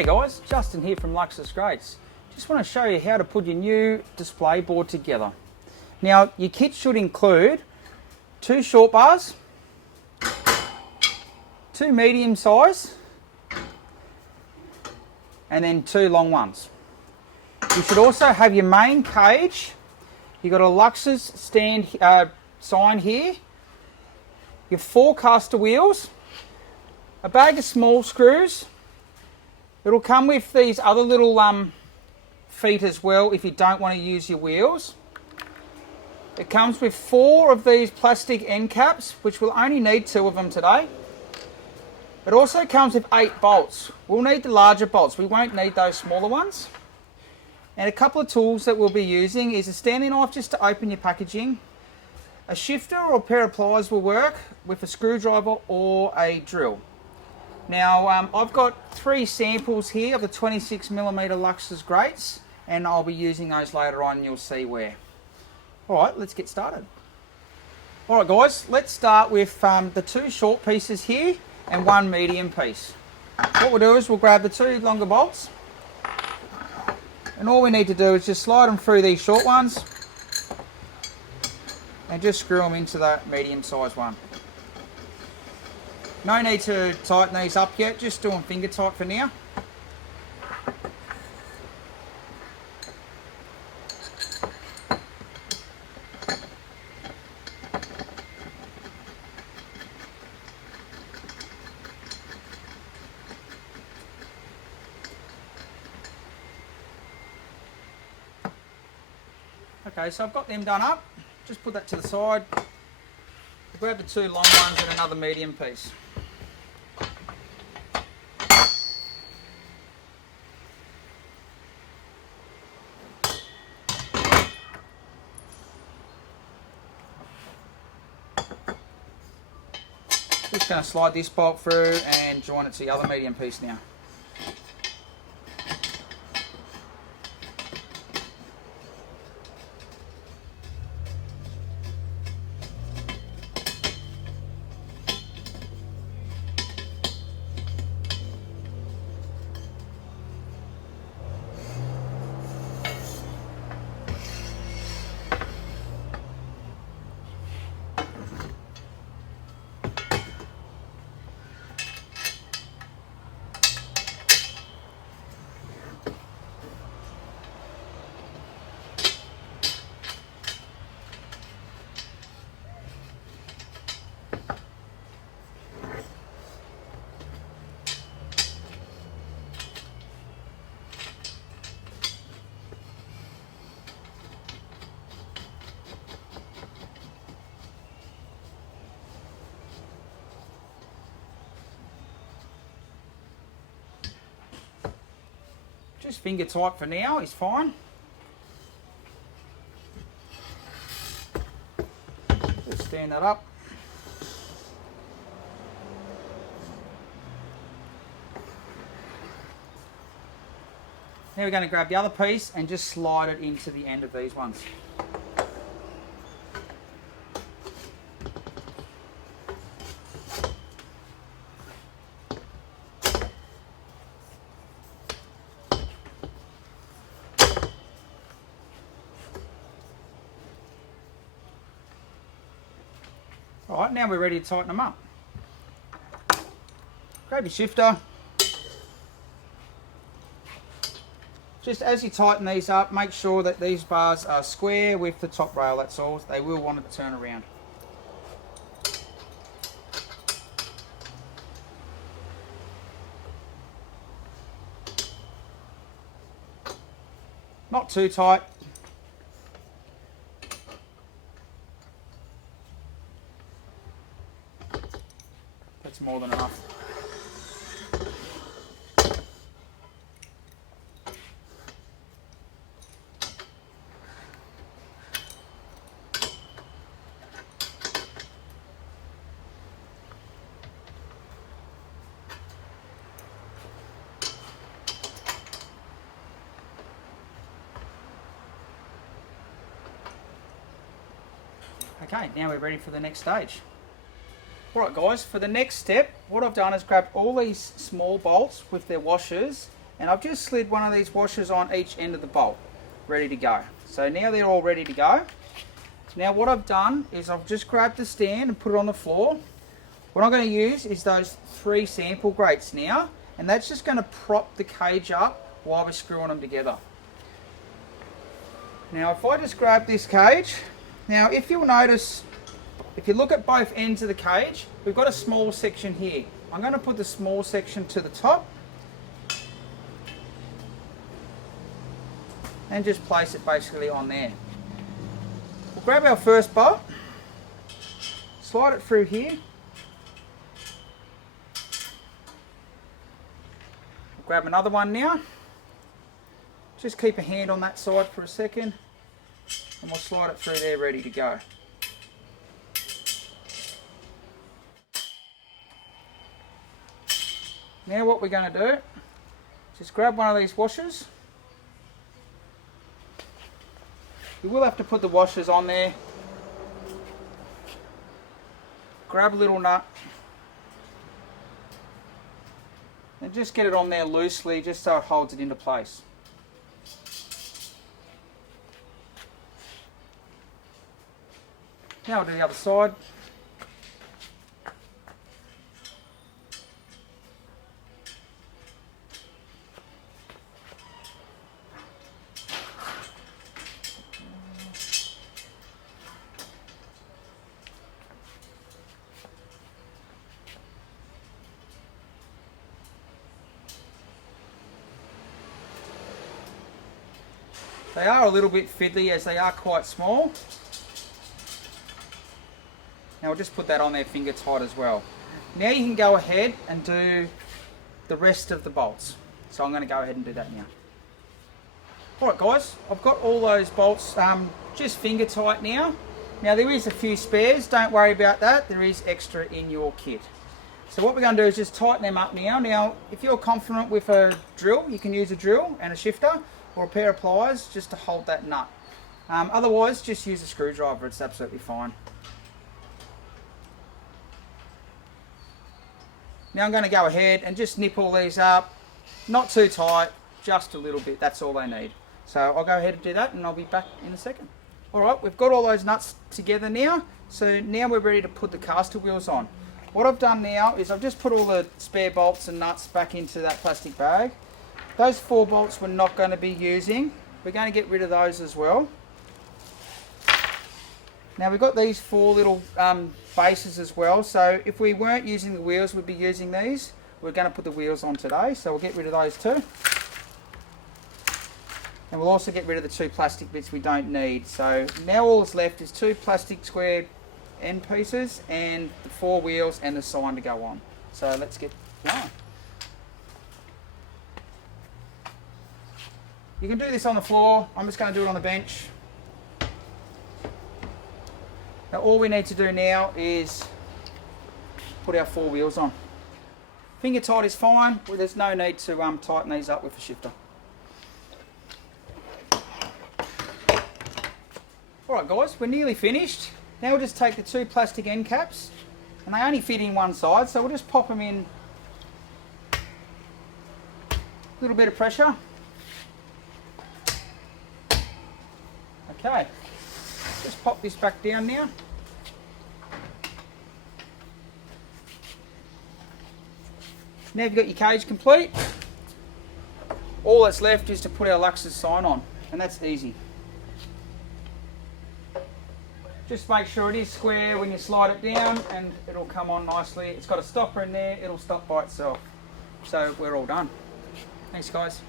Hey guys, Justin here from Lauxes Grates. Just want to show you how to put your new display board together. Now, your kit should include 2 short bars, 2 medium size, and then 2 long ones. You should also have your main cage. You've got a Lauxes stand sign here, your 4 caster wheels, a bag of small screws. It'll come with these other little feet as well if you don't want to use your wheels. It comes with 4 of these plastic end caps, which we'll only need 2 of them today. It also comes with 8 bolts. We'll need the larger bolts, we won't need those smaller ones. And a couple of tools that we'll be using is a Stanley knife just to open your packaging. A shifter or a pair of pliers will work with a screwdriver or a drill. Now I've got 3 samples here of the 26mm Lauxes grates, and I'll be using those later on and you'll see where. Alright, let's get started. Alright guys, let's start with the 2 short pieces here and 1 medium piece. What we'll do is we'll grab the 2 longer bolts, and all we need to do is just slide them through these short ones and just screw them into that medium size one. No need to tighten these up yet, just do them finger tight for now. Okay, so I've got them done up. Just put that to the side. Grab the 2 long ones and another medium piece. Just going to slide this bolt through and join it to the other medium piece now. Just finger tight for now is fine. Just stand that up. Now we're going to grab the other piece and just slide it into the end of these ones. Alright, now we're ready to tighten them up. Grab your shifter. Just as you tighten these up, make sure that these bars are square with the top rail, that's all. They will want it to turn around. Not too tight. That's more than enough. Okay, now we're ready for the next stage. Alright guys, for the next step, what I've done is grabbed all these small bolts with their washers and I've just slid one of these washers on each end of the bolt, ready to go. So now they're all ready to go. Now what I've done is I've just grabbed the stand and put it on the floor. What I'm going to use is those 3 sample grates now, and that's just going to prop the cage up while we're screwing them together. Now if I just grab this cage, now if you'll notice, if you look at both ends of the cage, we've got a small section here. I'm going to put the small section to the top and just place it basically on there. We'll grab our first bolt, slide it through here. We'll grab another one now. Just keep a hand on that side for a second and we'll slide it through there ready to go. Now what we're going to do is just grab one of these washers. You will have to put the washers on there. Grab a little nut and just get it on there loosely just so it holds it into place. Now we'll do the other side. They are a little bit fiddly as they are quite small. Now we'll just put that on there finger tight as well. Now you can go ahead and do the rest of the bolts. So I'm going to go ahead and do that now. Alright guys, I've got all those bolts just finger tight now. Now there is a few spares, don't worry about that. There is extra in your kit. So what we're going to do is just tighten them up now. Now if you're confident with a drill, you can use a drill and a shifter or a pair of pliers just to hold that nut. Otherwise just use a screwdriver, it's absolutely fine. Now I'm going to go ahead and just nip all these up, not too tight, just a little bit, that's all they need. So I'll go ahead and do that and I'll be back in a second. Alright, we've got all those nuts together now, so now we're ready to put the caster wheels on. What I've done now is I've just put all the spare bolts and nuts back into that plastic bag. Those 4 bolts we're not going to be using, we're going to get rid of those as well. Now we've got these 4 little bases as well, so if we weren't using the wheels we'd be using these. We're going to put the wheels on today, so we'll get rid of those too. And we'll also get rid of the 2 plastic bits we don't need. So now all that's left is 2 plastic square end pieces and the 4 wheels and the sign to go on. So let's get going. You can do this on the floor, I'm just going to do it on the bench. Now all we need to do now is put our 4 wheels on. Finger tight is fine, well, there's no need to tighten these up with a shifter. Alright guys, we're nearly finished. Now we'll just take the 2 plastic end caps, and they only fit in one side, so we'll just pop them in a little bit of pressure. Okay, just pop this back down now. Now you've got your cage complete. All that's left is to put our Lauxes sign on, and that's easy. Just make sure it is square when you slide it down and it'll come on nicely. It's got a stopper in there, it'll stop by itself. So we're all done. Thanks guys.